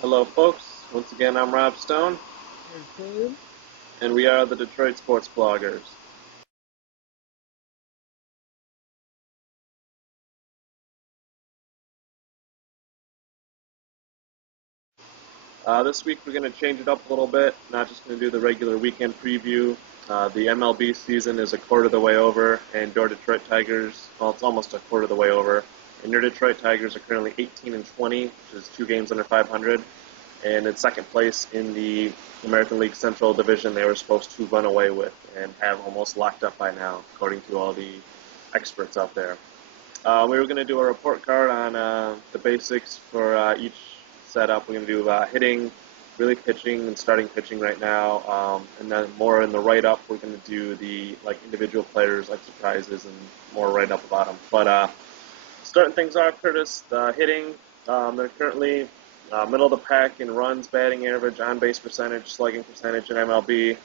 Hello, folks. Once again, I'm Rob Stone, Include. and we are the Detroit Sports Bloggers. This week, we're going to change it up a little bit. Not just going to do the regular weekend preview. The MLB season is a quarter of the way over, and your Detroit Tigers, well, it's almost a quarter of the way over. And your Detroit Tigers are currently 18 and 20, which is 2 games under 500, and in second place in the American League Central Division. They were supposed to run away with and have almost locked up by now, according to all the experts out there. We were going to do a report card on the basics for each setup. We're going to do hitting, really pitching, and starting pitching right now, and then more in the write-up. We're going to do the individual players, surprises, and more write-up about them. But starting things off, Curtis, hitting. They're currently middle of the pack in runs, batting average, on-base percentage, slugging percentage in MLB.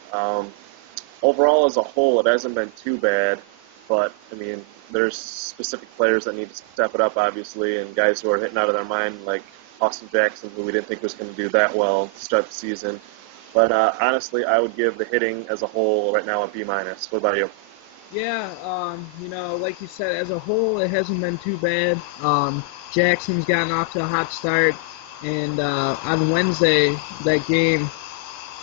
Overall, as a whole, it hasn't been too bad, but I mean, there's specific players that need to step it up, obviously, and guys who are hitting out of their mind, like Austin Jackson, who we didn't think was going to do that well to start the season. But honestly, I would give the hitting as a whole right now a B minus. What about you? Yeah, like you said, as a whole, it hasn't been too bad. Jackson's gotten off to a hot start, and on Wednesday, that game,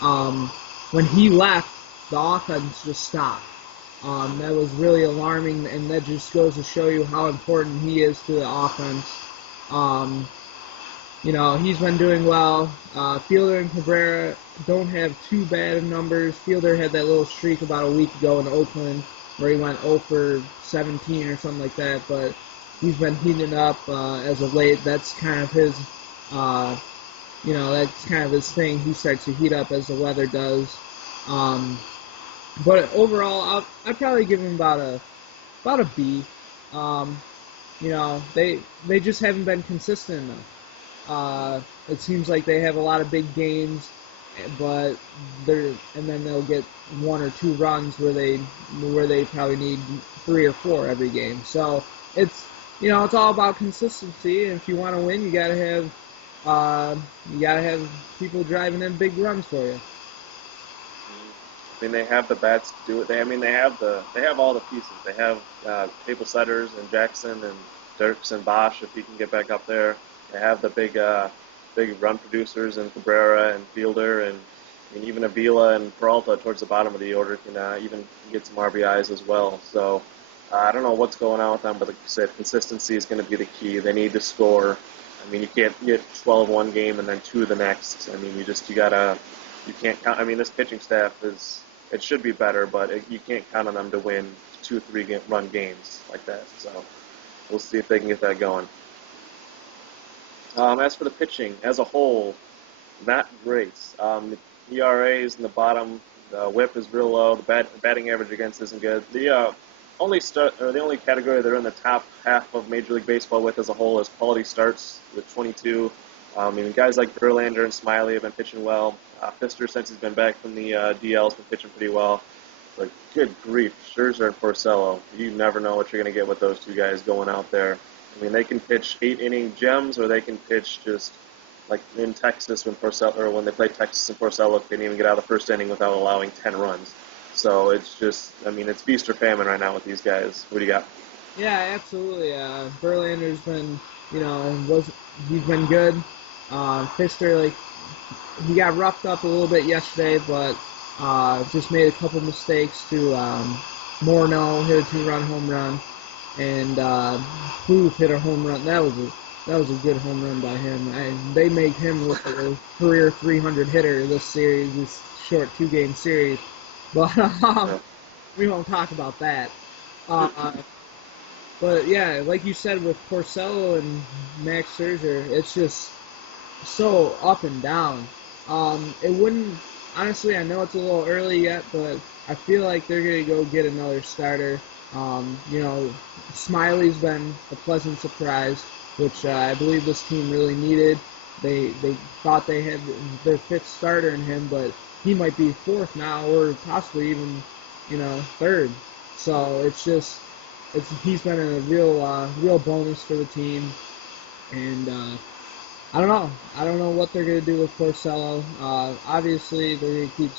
um, when he left, the offense just stopped. That was really alarming, and that just goes to show you how important he is to the offense. Um, he's been doing well. Fielder and Cabrera don't have too bad of numbers. Fielder had that little streak about a week ago in Oakland where he went 0 for 17 or something like that, but he's been heating up as of late. That's kind of his, that's kind of his thing. He starts to heat up as the weather does. Um, but overall, I'd probably give him about a B. Um, they just haven't been consistent enough. It seems like they have a lot of big games, but and then they'll get one or two runs where they probably need three or four every game. So it's it's all about consistency. And if you want to win, uh, you gotta have people driving in big runs for you. I mean, they have the bats to do it. They have all the pieces. They have table setters and Jackson and Dirks and Bosch if he can get back up there. They have the big run producers and Cabrera and Fielder and even Avila and Peralta towards the bottom of the order can even get some RBIs as well. So I don't know what's going on with them, but like you said, consistency is going to be the key. They need to score. I mean, you can't get 12 one game and then two the next. I mean, you can't count. I mean, this pitching staff it should be better, but you can't count on them to win two, run games like that. So we'll see if they can get that going. As for the pitching as a whole, not great. The ERA is in the bottom. The WHIP is real low. The batting average against isn't good. The only category they're in the top half of Major League Baseball with as a whole is quality starts with 22. I mean, guys like Verlander and Smiley have been pitching well. Fister, since he's been back from the DL, has been pitching pretty well. But good grief, Scherzer and Porcello. You never know what you're going to get with those two guys going out there. I mean, they can pitch 8 inning gems, or they can pitch just like in Texas when they play Texas and Porcello, they didn't even get out of the first inning without allowing 10 runs. So it's just, I mean, it's feast or famine right now with these guys. What do you got? Yeah, absolutely. Verlander's been, he's been good. Fister, like, he got roughed up a little bit yesterday, but just made a couple mistakes to Morneau hit a two-run home run, and Booth hit a home run. That was a good home run by him. They make him look like a career 300 hitter this short two-game series. But we won't talk about that. Uh, but yeah, like you said with Porcello and Max Scherzer, it's just so up and down. It wouldn't honestly. I know it's a little early yet, but I feel like they're gonna go get another starter. Smiley's been a pleasant surprise, which I believe this team really needed. They thought they had their fifth starter in him, but he might be fourth now, or possibly even third. So he's been a real bonus for the team, and I don't know. I don't know what they're gonna do with Porcello. Obviously, they're gonna keep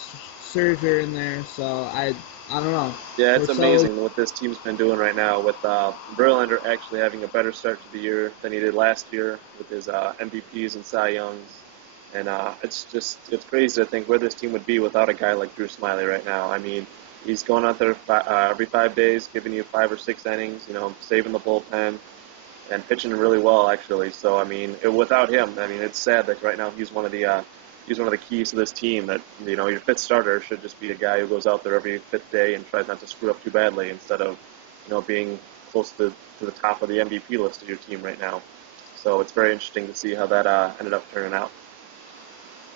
Scherzer in there, so I don't know. Yeah, it's Porcello, amazing what this team's been doing right now with Verlander actually having a better start to the year than he did last year with his MVPs and Cy Youngs. And it's crazy to think where this team would be without a guy like Drew Smiley right now. I mean, he's going out there every 5 days, giving you 5 or 6 innings, saving the bullpen and pitching really well actually. So I mean, without him, I mean, it's sad that right now he's one of the keys to this team. That your fifth starter should just be a guy who goes out there every fifth day and tries not to screw up too badly instead of being close to the top of the MVP list of your team right now. So it's very interesting to see how that ended up turning out.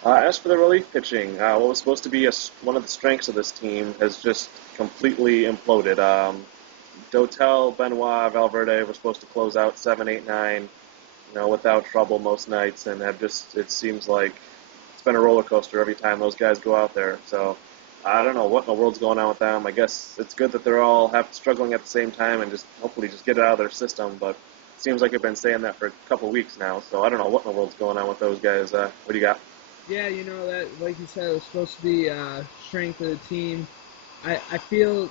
As for the relief pitching, what was supposed to be one of the strengths of this team has just completely imploded. Dotel, Benoit, Valverde were supposed to close out 7, 8, 9, without trouble most nights, and it seems like it's been a roller coaster every time those guys go out there. So I don't know what in the world's going on with them. I guess it's good that they're all struggling at the same time and just hopefully just get it out of their system. But it seems like I've been saying that for a couple weeks now. So I don't know what in the world's going on with those guys. What do you got? yeah, that like you said, it was supposed to be strength of the team. I feel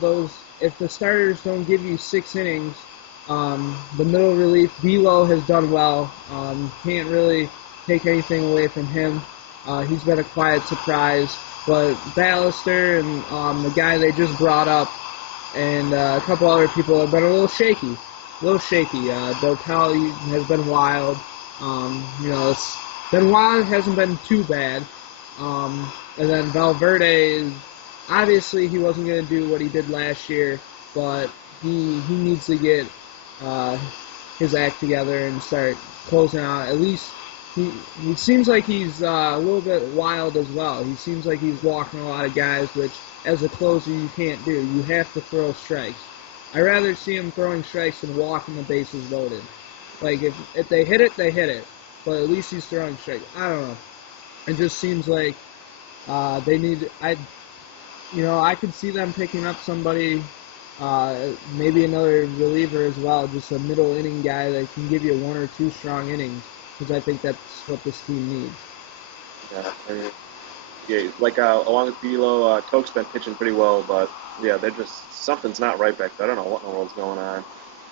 those if the starters don't give you 6 innings, the middle relief D'Lo has done well. Can't really take anything away from him. He's been a quiet surprise, but Ballister and the guy they just brought up and a couple other people have been a little shaky. A little shaky. Dotel has been wild. Benoit hasn't been too bad. And then Valverde, obviously he wasn't going to do what he did last year, but he needs to get uh, his act together and start closing out. At least he seems like he's a little bit wild as well. He seems like he's walking a lot of guys, which as a closer you can't do. You have to throw strikes. I rather see him throwing strikes than walking the bases loaded. Like if they hit it, they hit it. But at least he's throwing strikes. I don't know. It just seems like they need. I could see them picking up somebody, maybe another reliever as well, just a middle inning guy that can give you 1 or 2 strong innings, because I think that's what this team needs. Yeah, I mean, yeah, like along with D'Lo, Toke's been pitching pretty well, but yeah, they're just something's not right back there. I don't know what in the world's going on.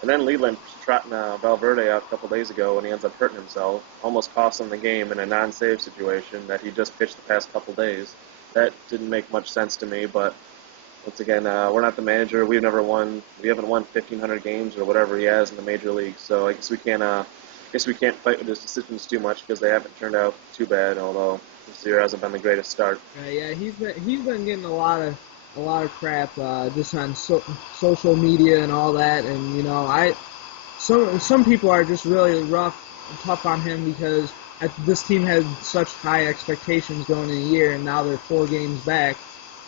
And then Leland trotting Valverde out a couple days ago when he ends up hurting himself, almost cost him the game in a non-save situation that he just pitched the past couple days. That didn't make much sense to me, but once again, we're not the manager. We haven't won 1,500 games or whatever he has in the major leagues. So guess we can't fight with his decisions too much because they haven't turned out too bad. Although this year hasn't been the greatest start. Yeah, he's been getting a lot of crap just on social media and all that, and some people are just really rough and tough on him because this team had such high expectations going in the year, and now they're 4 games back.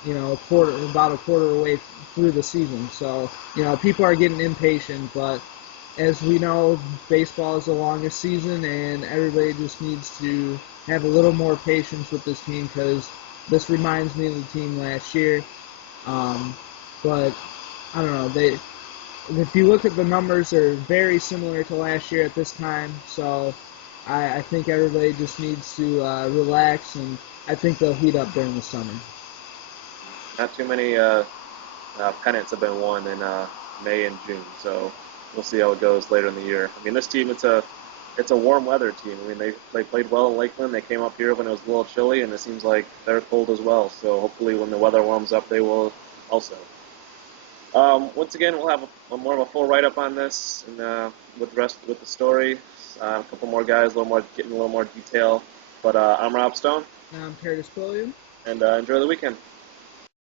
About a quarter away through the season. So people are getting impatient, but as we know, baseball is the longest season, and everybody just needs to have a little more patience with this team because this reminds me of the team last year. Um, but I don't know. If you look at the numbers, they're very similar to last year at this time. So I think everybody just needs to relax, and I think they'll heat up during the summer. Not too many pennants have been won in May and June, so we'll see how it goes later in the year. I mean, this team it's a warm weather team. I mean, they played well in Lakeland. They came up here when it was a little chilly, and it seems like they're cold as well. So hopefully, when the weather warms up, they will also. Once again, we'll have more of a full write up on this, and with the story, a couple more guys, getting a little more detail. But I'm Rob Stone, Now I'm Curtis Williams. and enjoy the weekend.